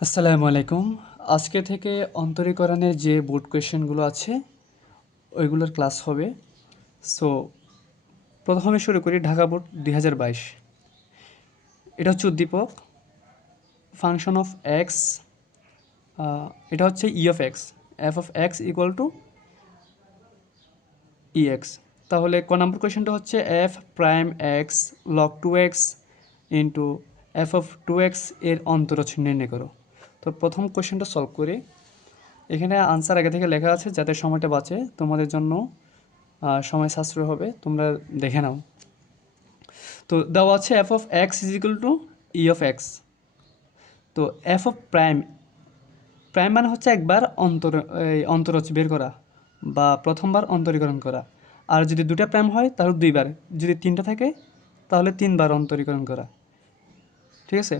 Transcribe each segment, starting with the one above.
আসসালামু আলাইকুম। আজকে থেকে অন্তরীকরণের যে বোর্ড কোয়েশ্চেনগুলো আছে, ওইগুলোর ক্লাস হবে। সো প্রথমে শুরু করি ঢাকা বোর্ড দুই হাজার বাইশ। এটা হচ্ছে উদ্দীপক। ফাংশন অফ এক্স এটা হচ্ছে E of X F of X equal to E X তাহলে ক নম্বর কোয়েশ্চেনটা হচ্ছে F prime X log two X into F of two এক্সের অন্তরচ্ছ নির্ণয় করো। তো প্রথম কোয়েশ্চেনটা সলভ করি। এখানে আনসার আগে থেকে লেখা আছে, যাতে সময়টা বাঁচে। তোমাদের জন্য সময় সাশ্রয় হবে। তোমরা দেখে নাও। তো দেওয়া আছে F of X is equal to E of X তো এফ অফ প্রাইম প্রাইম মানে হচ্ছে একবার অন্তর, এই অন্তরচ বের করা বা প্রথমবার অন্তরীকরণ করা। আর যদি দুটা প্রাইম হয়, তাহলে দুইবার। যদি তিনটা থাকে, তাহলে তিনবার অন্তরীকরণ করা। ঠিক আছে?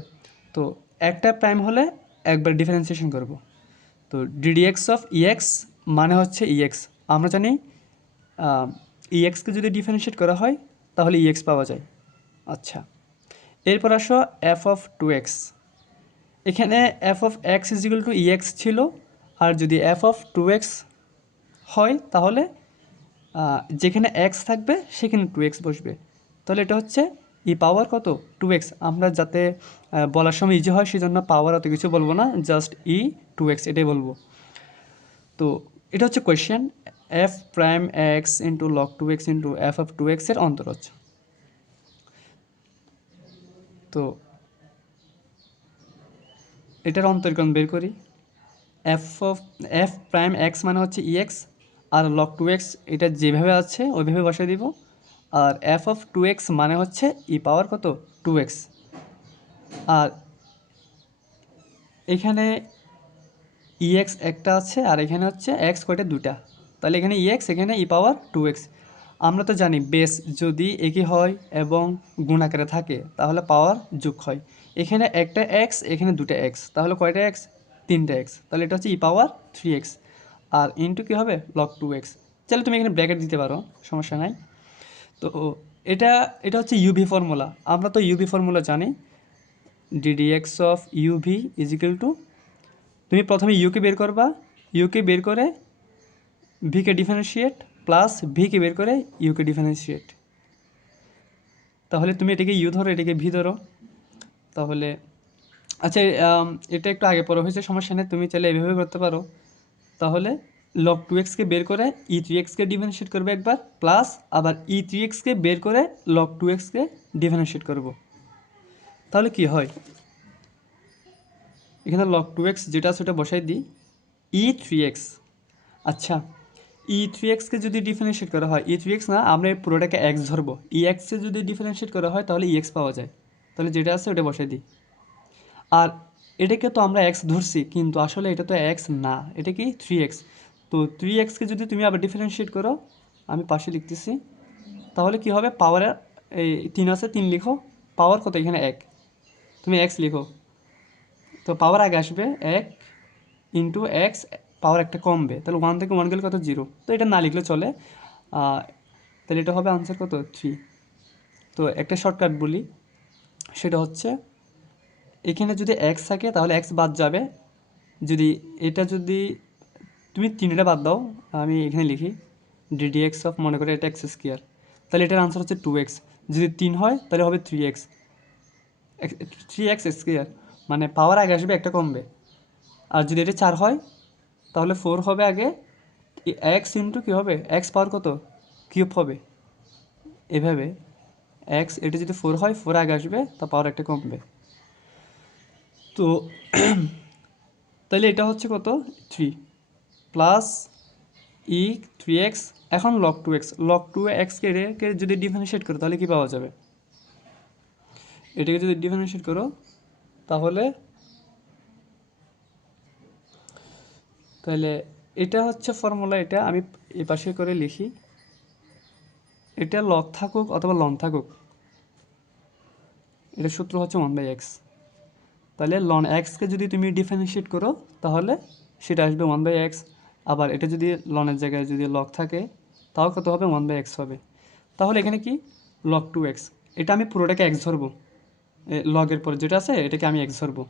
তো একটা প্রাইম হলে একবার ডিফারেন্সিয়েশন করব। তো ডিডিএক্স অফ ইএক্স মানে হচ্ছে ইএক্স আমরা জানি ইএক্সকে যদি ডিফারেন্সিয়েট করা হয়, তাহলে ইএক্স পাওয়া যায়। আচ্ছা এরপর আসো এফ অফ টু এক্স এখানে f of x is equal to e x ছিল, আর যদি এফ অফ টু এক্স হয়, তাহলে যেখানে এক্স থাকবে, সেখানে টু এক্স বসবে। তাহলে এটা হচ্ছে ই পাওয়ার কত? টু এক্স আমরা যাতে বলার সময় ইজি হয়, সেজন্য পাওয়ার অত কিছু বলব না জাস্ট ই টু এক্স এটাই বলব। তো এটা হচ্ছে question f prime x into log two x into f of two এক্সের অন্তরজ। তো এটার অন্তরীকরণ বের করি। F of f prime x মানে হচ্ছে ই এক্স আর লক টু এক্স এটা যেভাবে আছে, ওইভাবে বসিয়ে দিব। আর এফ অফ টু এক্স মানে হচ্ছে ই পাওয়ার কত? টু এক্স আর এখানে ইএক্স একটা আছে আর এখানে হচ্ছে এক্স কয়টা দুটা তাহলে এখানে ইএক্স এখানে ই পাওয়ার টু এক্স আমরা তো জানি বেস যদি একই হয় এবং গুণাকারে থাকে, তাহলে পাওয়ার যোগ হয়। এখানে একটা এক্স এখানে দুটা এক্স তাহলে কয়টা এক্স তিনটা এক্স তাহলে এটা হচ্ছে ই পাওয়ার থ্রি এক্স আর ইন্টু কী হবে? লক টু এক্স তাহলে তুমি এখানে ব্র্যাকেট দিতে পারো, সমস্যা নাই। তো এটা এটা হচ্ছে ইউভি ফর্মুলা আমরা তো ইউভি ফর্মুলা জানি। D d x of u v is equal to তুমি প্রথমে ইউকে বের করবা। ইউকে বের করে ভিকে ডিফারেন্সিয়েট প্লাস ভিকে বের করে ইউকে ডিফারেন্সিয়েট তাহলে তুমি এটাকে ইউ ধরো, এটাকে ভি ধরো। তাহলে আচ্ছা এটা একটু আগে পরে হয়েছে, সমস্যা নেই, তুমি চাইলে এভাবে করতে পারো। তাহলে লক টু এক্সকে বের করে ই থ্রি এক্সকে ডিফারেন্সিয়েট করবে একবার প্লাস আবার ই থ্রি এক্সকে বের করে লক টু এক্সকে ডিফারেন্সিয়েট করব। তাহলে কি হয়? এখানে লক টু এক্স যেটা আছে ওটা বসাই দিই। ই থ্রি এক্স আচ্ছা ই থ্রি এক্সকে যদি ডিফারেন্সিয়েট করা হয় ই থ্রি এক্স না, আমরা এই পুরোটাকে এক্স ধরবো। ই এক্সে যদি ডিফারেন্সিয়েট করা হয়, তাহলে ই এক্স পাওয়া যায়। তাহলে যেটা আছে ওটা বসাই দিই। আর এটাকে তো আমরা এক্স ধরছি, কিন্তু আসলে এটা তো এক্স না, এটা কি থ্রি এক্স তো থ্রি এক্সকে যদি তুমি আবার ডিফারেন্সিয়েট করো, আমি পাশে লিখতেছি, তাহলে কি হবে? পাওয়ারের এই তিন আছে, তিন লিখো। পাওয়ার কত? এখানে এক। তুমি এক্স লিখো। তো পাওয়ার আগে আসবে এক ইন্টু এক্স পাওয়ার একটা কমবে। তাহলে ওয়ান থেকে ওয়ান গেলে কত? জিরো তো এটা না লিখলে চলে। তাহলে এটা হবে আনসার কত? থ্রি তো একটা শর্টকাট বলি। সেটা হচ্ছে, এখানে যদি এক্স থাকে, তাহলে এক্স বাদ যাবে। যদি এটা যদি তুমি তিনটা বাদ দাও, আমি এখানে লিখি। ডিডি এক্স অফ মনে করে এটা এক্স স্কোয়ার তাহলে এটার আনসার হচ্ছে টু এক্স যদি তিন হয়, তাহলে হবে three x three x square মানে পাওয়ার আগে আসবে, একটা কমবে। আর যদি এটা চার হয়, তাহলে ফোর হবে আগে। এক্স ইন্টু কী হবে? এক্স পাওয়ার কত? কিউব হবে। এভাবে। এক্স এটা যদি ফোর হয় ফোর আগে আসবে, তা পাওয়ার একটা কমবে। তো, তাহলে এটা হচ্ছে কত? Three plus e three x এখন log two x log two এক্সকে রেখে যদি ডিফারেন্সিয়েট করো, তাহলে কী পাওয়া যাবে? এটাকে যদি ডিফারেন্সিয়েট করো, তাহলে তাহলে এটা হচ্ছে ফর্মুলা এটা আমি এ পাশে করে লিখি। এটা লক থাকুক অথবা লন থাকুক, এটা সূত্র হচ্ছে ওয়ান বাই এক্স তাহলে লন এক্সকে যদি তুমি ডিফারেন্সিয়েট করো, তাহলে সেটা আসবে ওয়ান বাই এক্স আবার এটা যদি লনের জায়গায় যদি লক থাকে, তাও কত হবে? ওয়ান বাই এক্স হবে। তাহলে এখানে কি? লক টু এক্স এটা আমি পুরোটাকে এক্স ধরবো। লগের পরে যেটা আছে, এটাকে আমি এক্স ধরবো।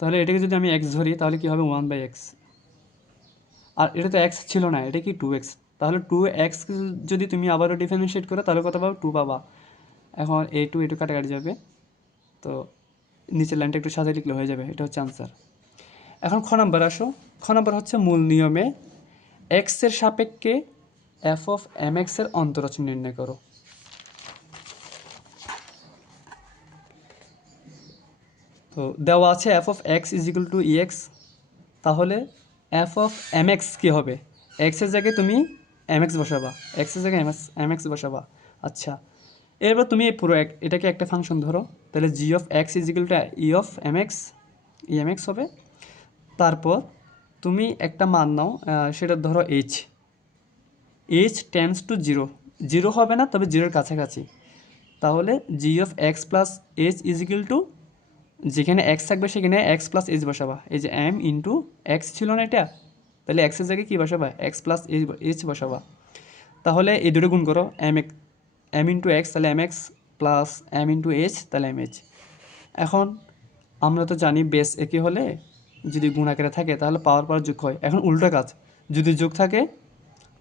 তাহলে এটাকে যদি আমি এক্স ধরি, তাহলে কী হবে? ওয়ান বাই এক্স আর এটা তো এক্স ছিল না, এটা কি টু এক্স তাহলে টু এক্স যদি তুমি আবারও ডিফারেন্সিয়েট করো, তাহলে কত পাবো? টু পাবা। এখন এ টু এ টু কাটাকাটি যাবে। তো নিচের লাইনটা একটু সাজায় লিখলে হয়ে যাবে, এটা হচ্ছে আনসার এখন খ নাম্বার আসো। খ নাম্বার হচ্ছে মূল নিয়মে এক্সের সাপেক্ষে এফ অফ এম এক্সের অন্তরচন নির্ণয় করো। তো দেওয়া আছে f of x is equal to e x তাহলে এফ অফ এম এক্স কী হবে? এক্সের জায়গায় তুমি এম এক্স বসাবা এক্সের জায়গায় এম এক্স বসাবা। আচ্ছা এরপর তুমি পুরো এক, এটাকে একটা ফাংশন ধরো। তাহলে g of x is equal to e of m x e m x হবে তারপর তুমি একটা মান নাও সেটা ধরো h h tends to zero zero হবে না, তবে জিরোর কাছাকাছি। তাহলে g of x plus h is equal to যেখানে এক্স থাকবে সেখানে এক্স প্লাস এইচ বসাবা। এই যে এম ইন্টু এক্স ছিল না এটা, তাহলে এক্সের জায়গায় কী বসাবা? এক্স প্লাস এইচ বসাবা। তাহলে এই দুটো গুণ করো m x m into x তাহলে m x plus m into h তাহলে এম এইচ এখন আমরা তো জানি বেস একই হলে যদি গুণ আকারে থাকে, তাহলে পাওয়ার পাওয়ার যোগ হয়। এখন উল্টো কাজ। যদি যোগ থাকে,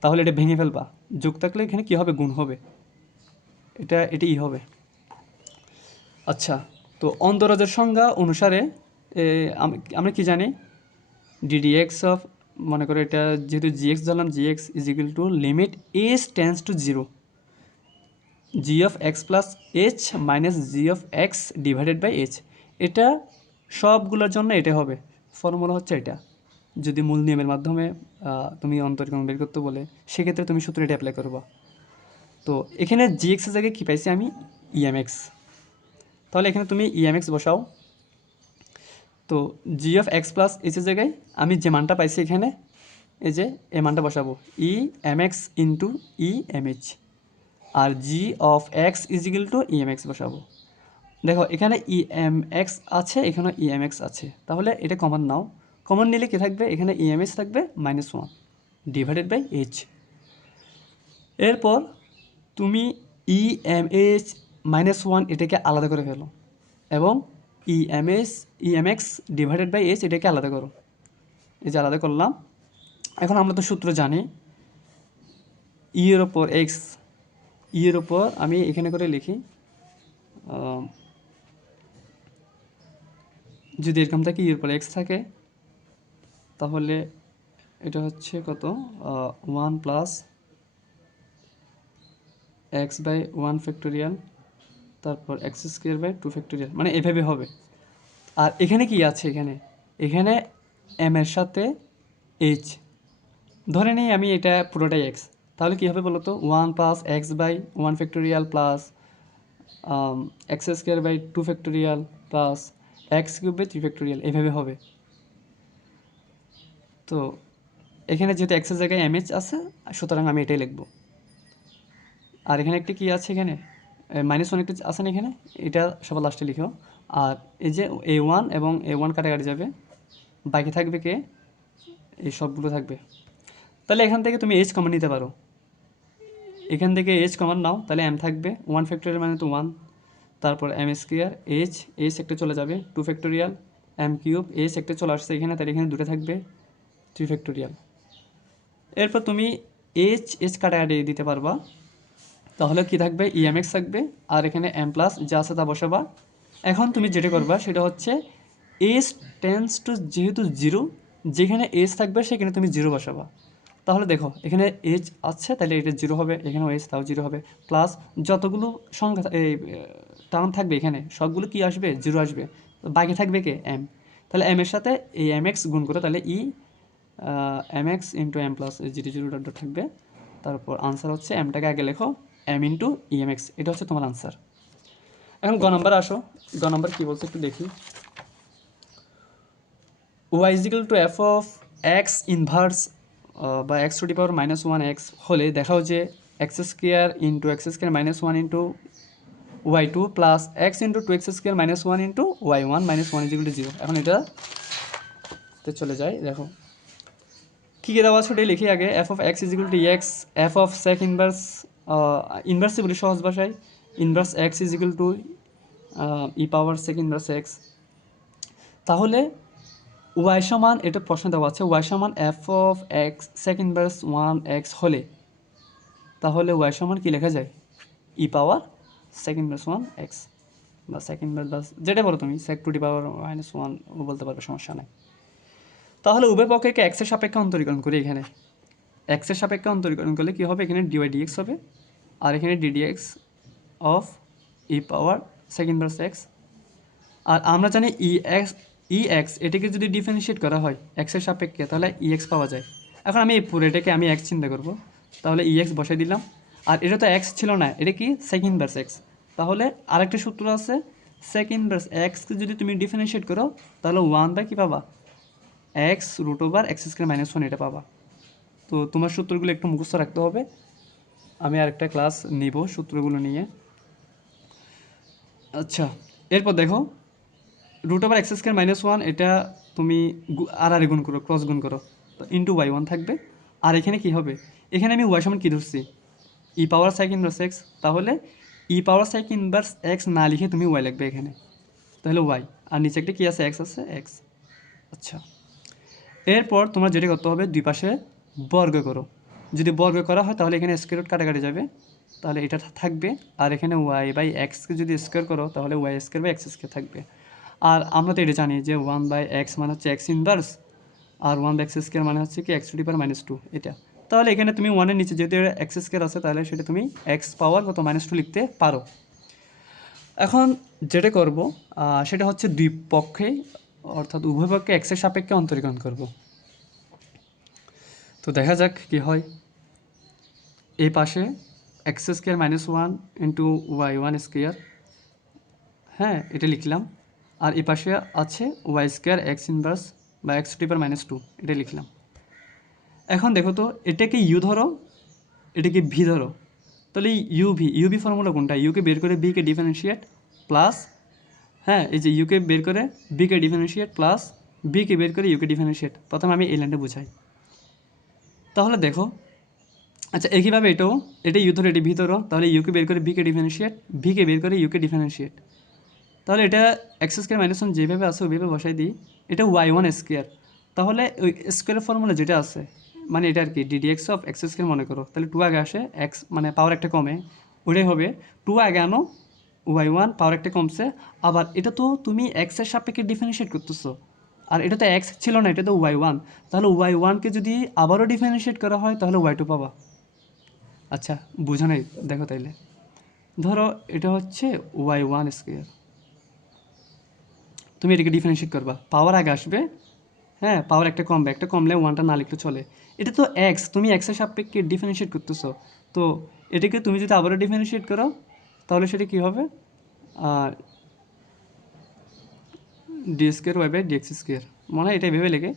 তাহলে এটা ভেঙে ফেলবা। যোগ থাকলে এখানে কী হবে? গুণ হবে। এটা, এটি ই হবে। আচ্ছা তো অন্তরাজের সংজ্ঞা অনুসারে আমরা কি জানি? ডিডি এক্স অফ মনে করো এটা যেহেতু জিএক্স ধরলাম g x is equal to limit s tends to zero g of x plus h minus g of x divided by h এটা সবগুলোর জন্য এটা হবে। ফর্মুলা হচ্ছে এটা। যদি মূল নিয়মের মাধ্যমে তুমি অন্তর্করণ বের করতে বলে, সেক্ষেত্রে তুমি সূত্র এটা অ্যাপ্লাই করবা। তো এখানে জি এক্সের জায়গায় কী পাইছি আমি? ইএমএক্স তাহলে এখানে তুমি ইএমএক্স বসাও। তো জি অফ এক্স প্লাস এইচের জায়গায় আমি যে মানটা পাইছি এখানে, এই যে এ মানটা বসাবো। E m x into e R g of x is equal to e m x বসাবো। দেখো, এখানে ই এম এক্স আছে এখানে ই এম এক্স আছে। তাহলে এটা কমন নাও। কমন নিলে কী থাকবে? এখানে ই এম এক্স থাকবে minus one divided by h এরপর তুমি e m h minus one এটাকে আলাদা করে ফেলো এবং e m s e m x divided by h এটাকে আলাদা করো। এই যে আলাদা করলাম। এখন আমরা তো সূত্র জানি। ইয়ের ওপর এক্স ইয়ের ওপর আমি এখানে করে লিখি যদি এরকম থাকে ই এর উপর এক্স থাকে, তাহলে এটা হচ্ছে কত? One plus x by one factorial তারপর x square by two factorial মানে এভাবে হবে। আর এখানে কি আছে এখানে? এখানে এম এর সাথে এইচ ধরে নিই আমি এটা পুরোটাই এক্স তাহলে কী হবে বলো তো one plus x by one factorial plus x square by two factorial plus x cube three factorial এভাবে হবে। তো এখানে যেহেতু এক্সের জায়গায় এম এইচ আছে, সুতরাং আমি এটাই লিখব। আর এখানে একটা কি আছে এখানে? মাইনাস ওয়ান একটা আছে না এখানে? এটা সবার লাস্টে লিখো। আর এই যে এ ওয়ান এবং এ ওয়ান কাটাকাটি যাবে, বাকি থাকবে কে? এই সবগুলো থাকবে। তাহলে এখান থেকে তুমি এইচ কমন নিতে পারো। এখান থেকে এইচ কমন নাও, তাহলে এম থাকবে। ওয়ান ফ্যাক্টোরিয়াল মানে তো ওয়ান তারপর এম স্কোয়ার এইচ এইচ একটা চলে যাবে two factorial m cube h একটা চলে আসছে এখানে, তাহলে এখানে দুটো থাকবে থ্রি ফ্যাক্টোরিয়াল এরপর তুমি এইচ এইচ কাটাকাটি দিতে পারবা, তাহলে কি থাকবে? ইএমএক্স থাকবে, আর এখানে এম প্লাস যা আছে তা বসাবা। এখন তুমি যেটা করবা, সেটা হচ্ছে এস টেন্স টু যেহেতু জিরো যেখানে এস থাকবে, সেখানে তুমি জিরো বসাবা। তাহলে দেখো, এখানে এজ আছে, তাহলে এটা জিরো হবে, এখানেও এজ তাও জিরো হবে। প্লাস যতগুলো সংখ্যা, এই টার্ম থাকবে এখানে। সবগুলো কি আসবে? জিরো আসবে। বাকি থাকবে কে? এম তাহলে এম এর সাথে এই এম এক্স গুণ করে তাহলে e m x into m plus zero zero dot থাকবে। তারপর আনসার হচ্ছে এমটাকে আগে লেখো এম ইন্টু ইএমএক্স এটা হচ্ছে তোমার আনসার এখন গ নাম্বার আসো। গ নাম্বার কী বলছে একটু দেখি। Y is equal to f of x inverse বা x to the power minus one x হলে দেখাও যে x square into x square minus one into y two plus x into two x square minus one into y one minus one is equal to zero এখন এটা তে চলে যায় দেখো। কী কী দেওয়া আছে ওটাই লিখি আগে। F of x is equal to x f of sec inverse ইনভার্সই বলি সহজ ভাষায়। Inverse x is equal to e power sec inverse x তাহলে ওয়াই সমান, এটা প্রশ্ন দেওয়া আছে ওয়াই সমান f of x secant inverse one x হলে। তাহলে ওয়াই সমান কি লেখা যায়? E power secant inverse one x বা সেকেন্ড বা যেটা বলো তুমি sec to the power minus one বলতে পারবে, সমস্যা নাই। তাহলে উভয় পক্ষকে এক্সের সাপেক্ষে অন্তরীকরণ করি এখানে। এক্সের সাপেক্ষে অন্তরীকরণ করলে কী হবে? এখানে ডিওয়াই ডিএক্স হবে। আর এখানে d d x of e power secant inverse x আর আমরা জানি ই এক্স ই এক্স এটাকে যদি ডিফারেন্সিয়েট করা হয় এক্সের সাপেক্ষে, তাহলে ই এক্স পাওয়া যায়। এখন আমি এই পুরো এটাকে আমি এক্স চিন্তা করব। তাহলে ই এক্স বসাই দিলাম। আর এটা তো এক্স ছিল না, এটা কি? সেকেন্ড ভার্স এক্স তাহলে আরেকটা সূত্র আছে সেকেন্ড ভার্স এক্সকে যদি তুমি ডিফারেন্সিয়েট করো, তাহলে ওয়ান বাই কী পাবা? X root over x square minus one এটা পাবা। তো তোমার সূত্রগুলো একটু মুখস্থ রাখতে হবে। আমি আরেকটা ক্লাস নিব সূত্রগুলো নিয়ে। আচ্ছা এরপর দেখো root over x square minus one এটা তুমি আর আর গুণ করো ক্রস গুণ করো। তো ইন্টু ওয়াই ওয়ান থাকবে। আর এখানে কি হবে? এখানে আমি ওয়াই সমান কী ধরছি? ই পাওয়ার সাইক ইনভার্স এক্স তাহলে ই পাওয়ার সাইক ইনভার্স এক্স না লিখে তুমি ওয়াই লিখবে এখানে। তাহলে ওয়াই। আর নিচে একটা কী আছে? এক্স আছে? এক্স। আচ্ছা। এরপর তোমার যেটা করতে হবে, দুই পাশে বর্গ করো। যদি বর্গ করা হয়, তাহলে এখানে স্কোয়ার কাটাকাটি যাবে। তাহলে এটা থাকবে। আর এখানে ওয়াই বাই এক্সকে যদি স্কোয়ার করো, তাহলে y square by x square থাকবে। আর আমরা তো এটা জানি যে ওয়ান বাই এক্স মানে হচ্ছে এক্স ইনভার্স আর ওয়ান বাই এক্স স্কোয়ার মানে হচ্ছে কি x to power minus two এটা। তাহলে এখানে তুমি ওয়ানের নিচে যেহেতু এক্স স্কোয়ার আছে, তাহলে সেটা তুমি এক্স পাওয়ার কত মাইনাস টু লিখতে পারো। এখন যেটা করব সেটা হচ্ছে দুই পক্ষে, অর্থাৎ উভয় পক্ষে এক্সের সাপেক্ষে অন্তরীকরণ করব। তো দেখা যাক কি হয়। এই পাশে x square minus one into y one square হ্যাঁ এটা লিখলাম। আর এই পাশে আছে ওয়াই স্কোয়ার এক্স ইনভার্স বা x to the power minus two এটা লিখলাম। এখন দেখো তো, এটাকে ইউ ধরো, এটাকে ভি ধরো। তাহলে u v u v formula কোনটা? ইউকে বের করে বিকে ডিফারেন্সিয়েট প্লাস হ্যাঁ এই যে ইউকে বের করে বিকে ডিফারেন্সিয়েট প্লাস বিকে বের করে ইউকে ডিফারেন্সিয়েট প্রথমে আমি এই লাইনটা বুঝাই। তাহলে দেখো আচ্ছা একইভাবে এটাও, এটা ইউ ধরো, এটি ভি ধরো, তাহলে ইউকে বের করে বিকে ডিফারেন্সিয়েট ভিকে বের করে ইউকে ডিফারেন্সিয়েট তাহলে এটা এক্স স্কোয়ার মাইনাস ওয়ান যেভাবে আছে, ওইভাবে বসাই দিই। এটা ওয়াই ওয়ান স্কোয়ার তাহলে ওই স্কোয়ারের ফর্মুলা যেটা আছে মানে এটা আর কি d d x of x square মনে করো। তাহলে টু আগে আসে এক্স মানে পাওয়ার একটা কমে ওটাই হবে। টু আগে আনো ওয়াই ওয়ান পাওয়ার একটা কমছে। আবার এটা তো তুমি এক্সের সাপেক্ষে ডিফারেন্সিয়েট করতেছো। আর এটা তো এক্স ছিল না, এটা তো ওয়াই ওয়ান তাহলে ওয়াই ওয়ানকে যদি আবারও ডিফারেন্সিয়েট করা হয়, তাহলে ওয়াই টু পাবা। আচ্ছা বুঝো নাই? দেখো তাইলে। ধরো এটা হচ্ছে ওয়াই ওয়ান স্কোয়ার তুমি এটাকে ডিফারেন্সিয়েট করবা। পাওয়ার আগে আসবে হ্যাঁ পাওয়ার একটা কমবে একটা কমলে ওয়ানটা না লিখলে চলে। এটা তো এক্স তুমি এক্সের সাপেক্ষে ডিফারেন্সিয়েট করতেছো। তো এটাকে তুমি যদি আবারও ডিফারেন্সিয়েট করো, তাহলে সেটা কী হবে? আর d square y by d x square মনে হয় এটা ভেবে লেগে।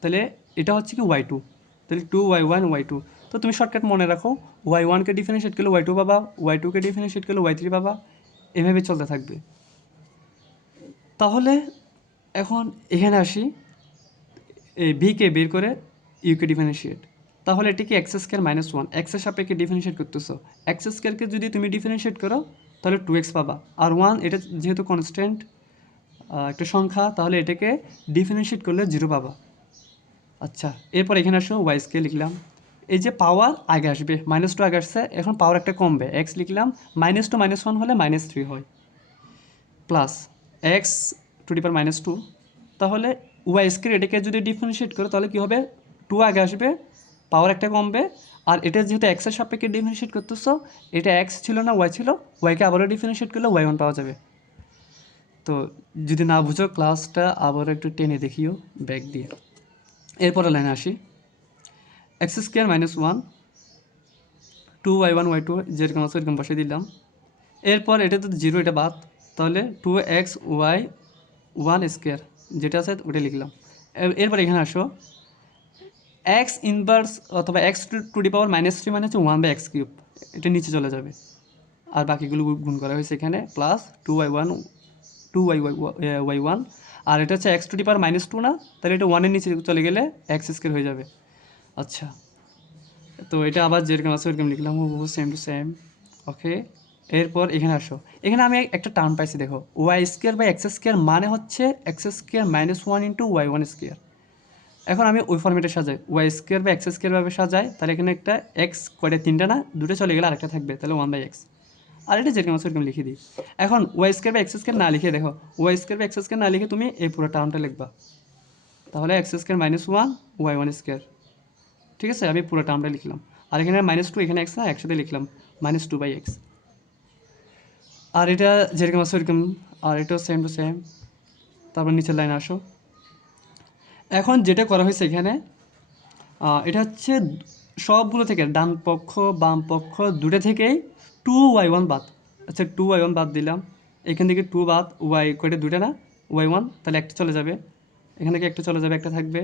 তাহলে এটা হচ্ছে কি ওয়াই টু তাহলে two y one y two তো তুমি শর্টকাট মনে রাখো ওয়াই ওয়ানকে ডিফারেন্সিয়েট করলে ওয়াই টু পাবা ওয়াই টুকে ডিফারেন্সিয়েট করলে ওয়াই থ্রি পাবা। এভাবে চলতে থাকবে। তাহলে এখন এখানে আসি। এই ভিকে বের করে ইউকে ডিফারেন্সিয়েট তাহলে এটিকে এক্স স্কোয়ার মাইনাস ওয়ান এক্সের সাপেক্ষে ডিফারেন্সিয়েট করতেছো। এক্স স্কোয়ারকে যদি তুমি ডিফারেন্সিয়েট করো, তাহলে টু এক্স পাবা। আর ওয়ান এটা যেহেতু কনস্ট্যান্ট একটা সংখ্যা, তাহলে এটাকে ডিফারেন্সিয়েট করলে জিরো পাবা। আচ্ছা এরপর এখানে আসো ওয়াই ওয়াইসকে লিখলাম। এই যে পাওয়ার আগে আসবে মাইনাস টু আগে আসছে, এখন পাওয়ার একটা কমবে। এক্স লিখলাম মাইনাস টু মাইনাস ওয়ান হলে মাইনাস থ্রি হয়। Plus x to the power minus two তাহলে ওয়াই স্কোয়ার এটাকে যদি ডিফারেন্সিয়েট করো, তাহলে কী হবে? টু আগে আসবে পাওয়ার একটা কমবে, আর এটা যেহেতু এক্সের সাপেক্ষে ডিফারেন্সিয়েট করতেছো, এটা এক্স ছিল না ওয়াই ছিল ওয়াইকে আবারও ডিফারেন্সিয়েট করলে ওয়াই ওয়ান পাওয়া যাবে। তো যদি না বুঝো ক্লাসটা আবার একটু টেনে দেখিও ব্যাক দিয়ে। এরপরে লাইনে আসি। X square minus one two y one y two যেরকম আছে এরকম বসে দিলাম। এরপর এটা তো জিরো এটা বাদ, তাহলে two x y one square, যেটা আছে ওটা লিখলাম। এর- এরপর এখানে আসো। এক্স ইনভার্স অথবা x to the power minus three মানে হচ্ছে ওয়ান বাই এক্স কিউব। এটা নিচে চলে যাবে। আর বাকিগুলো গুণ করা হয়েছে এখানে plus two y one two y y y one আর এটা হচ্ছে x to the power minus two না, তাহলে এটা ওয়ানের নিচে চলে গেলে এক্স স্কোয়ার হয়ে যাবে। আচ্ছা। তো এটা আবার যেরকম আছে ওরকম লিখলাম। সেম টু সেম ওকে এরপর এখানে আসো। এখানে আমি একটা টার্ম পাইছি, দেখো। Y square by x square মানে হচ্ছে x square minus one into y one square এখন আমি ওই ফর্মেটে সাজাই। ওয়াই স্কোয়ার বা এক্স স্কোয়ার ভাবে সাজাই, তাহলে এখানে একটা এক্স কয়টা তিনটা না, দুটো চলে গেলে আরেকটা থাকবে, তাহলে ওয়ান বাই এক্স আর এটা যেরকম আছে লিখে দিই। এখন ওয়াই স্কোয়ার বা এক্স স্কোয়ার না লিখে, দেখো ওয়াই স্কোয়ার বা এক্স স্কোয়ার না লিখে তুমি এই পুরো টার্মটা লিখবা। তাহলে x square minus one y one square ঠিক আছে? আমি পুরো টার্মটা লিখলাম। আর এখানে মাইনাস টু এখানে এক্স না, একসাথে লিখলাম। মাইনাস টু বাই এক্স আর এটা যেরকম আছে ওরকম, আর এটাও সেম টু সেম তারপর নিচের লাইনে আসো। এখন যেটা করা হয়েছে এখানে এটা হচ্ছে সবগুলো থেকে ডান পক্ষ, বাম পক্ষ, দুটো থেকেই টু ওয়াই ওয়ান বাদ। আচ্ছা টু ওয়াই ওয়ান বাদ দিলাম। এখান থেকে টু বাদ ওয়াই কয়টা দুটো না ওয়াই ওয়ান তাহলে একটা চলে যাবে। এখান থেকে একটা চলে যাবে, একটা থাকবে।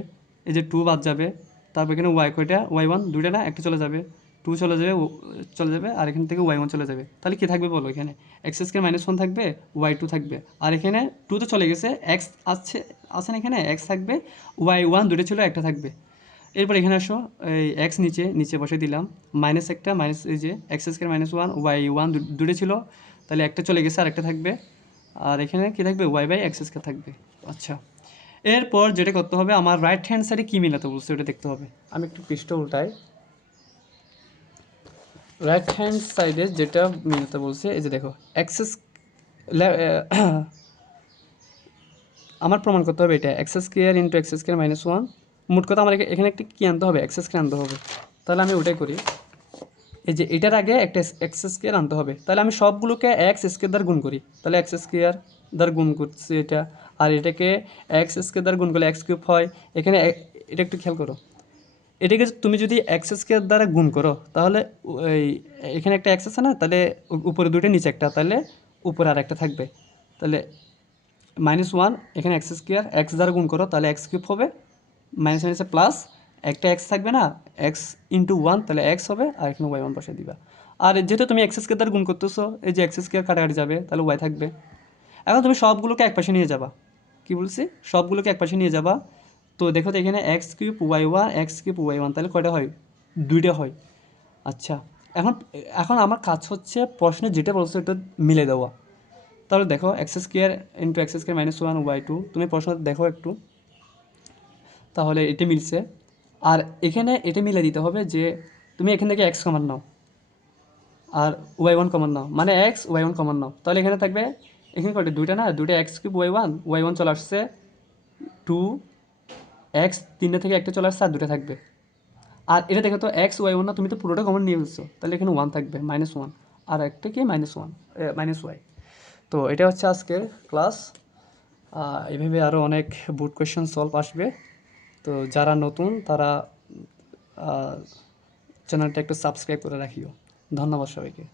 এই যে টু বাদ যাবে। তারপর এখানে ওয়াই কয়টা? ওয়াই ওয়ান দুটো না, একটা চলে যাবে। টু চলে যাবে চলে যাবে, আর এখান থেকে ওয়াই ওয়ান চলে যাবে। তাহলে কী থাকবে বলো এখানে? এক্স স্কোয়ার মাইনাস ওয়ান থাকবে ওয়াই টু থাকবে। আর এখানে টু তো চলে গেছে এক্স আছে আছে না এখানে? এক্স থাকবে ওয়াই ওয়ান দুটো ছিল, একটা থাকবে। এরপর এখানে আসো, এই এক্স নিচে নিচে বসে দিলাম। মাইনাস একটা মাইনাস এই যে x square minus one y one দুটো ছিল। তাহলে একটা চলে গেছে আর একটা থাকবে। আর এখানে কী থাকবে? ওয়াই বাই এক্স স্কোয়ার থাকবে। আচ্ছা। এরপর যেটা করতে হবে, আমার রাইট হ্যান্ড সাইডে কী মিলাতে বলছে ওটা দেখতে হবে। আমি একটু পৃষ্ঠ উল্টাই। রাইট হ্যান্ড সাইডে যেটা মিলাতে বলছে, এই যে দেখো এক্সেস আমার প্রমাণ করতে হবে এটা x square into x square minus one মোট কথা আমার এখানে একটা কী আনতে হবে অ্যাক্সেস স্কোয়ার আনতে হবে। তাহলে আমি ওটাই করি। এই যে এটার আগে একটা অ্যাক্সেস স্কোয়ার আনতে হবে। তাহলে আমি সবগুলোকে এক্স স্কোয়ার দ্বার গুণ করি। তাহলে অ্যাক্সেস স্কোয়ার দ্বার গুণ করছি এটা। আর এটাকে এক্স স্কোয়ার দ্বার গুণ করলে এক্স কিউব হয়। এখানে এটা একটু খেয়াল করো। এটাকে তুমি যদি স্কোয়ার দ্বারা গুণ করো, তাহলে ওই এখানে একটা অ্যাক্সেস না? তাহলে উপরে দুটো নিচে একটা, তাহলে উপরে আর একটা থাকবে। তাহলে মাইনাস ওয়ান এখানে এক্স স্কোয়ার এক্স দ্বারা গুণ করো, তাহলে এক্স কিউব হবে মাইনাস মাইনাসে প্লাস একটা এক্স থাকবে না? এক্স ইন্টু ওয়ান তাহলে এক্স হবে, আর এখানে ওয়াই ওয়ান বসে দিবা। আর যেহেতু তুমি এক্স স্কোয়ার দ্বারা গুণ করতেছো, এই যে এক্স স্কোয়ার কাটাকাটি যাবে, তাহলে ওয়াই থাকবে। এখন তুমি সবগুলোকে এক পাশে নিয়ে যাবা। কি বলছি? সবগুলোকে এক পাশে নিয়ে যাবা। তো দেখো তো এখানে x cube y one x cube y one তাহলে কয়টা হয়? দুইটা হয়। আচ্ছা এখন এখন আমার কাজ হচ্ছে প্রশ্নে যেটা বলছো এটা মিলে দেওয়া। তাহলে দেখো x square into x square minus one y two তুমি প্রশ্ন দেখো একটু। তাহলে এটা মিলছে। আর এখানে এটা মিলে দিতে হবে যে তুমি এখান থেকে এক্স কমান নাও। আর ওয়াই ওয়ান কমন নাও। মানে এক্স ওয়াই ওয়ান কমন নাও। তাহলে এখানে থাকবে, এখানে কয়টা? দুইটা না? দুইটা x cube y one y one চলে আসছে টু এক্স তিনটে থেকে একটা চলে আসছে আর দুটো থাকবে। আর এটা দেখো তো, এক্স, ওয়াই, ওয়ান না, তুমি তো পুরোটা কমন নিয়ে ফেলছো। তাহলে এখানে ওয়ান থাকবে মাইনাস ওয়ান আর একটা কি? মাইনাস ওয়ান মাইনাস ওয়াই তো এটা হচ্ছে আজকের ক্লাস এভাবে আরও অনেক বুট কোয়েশ্চেন সলভ আসবে। তো যারা নতুন, তারা চ্যানেলটা একটু সাবস্ক্রাইব করে রাখিও। ধন্যবাদ সবাইকে।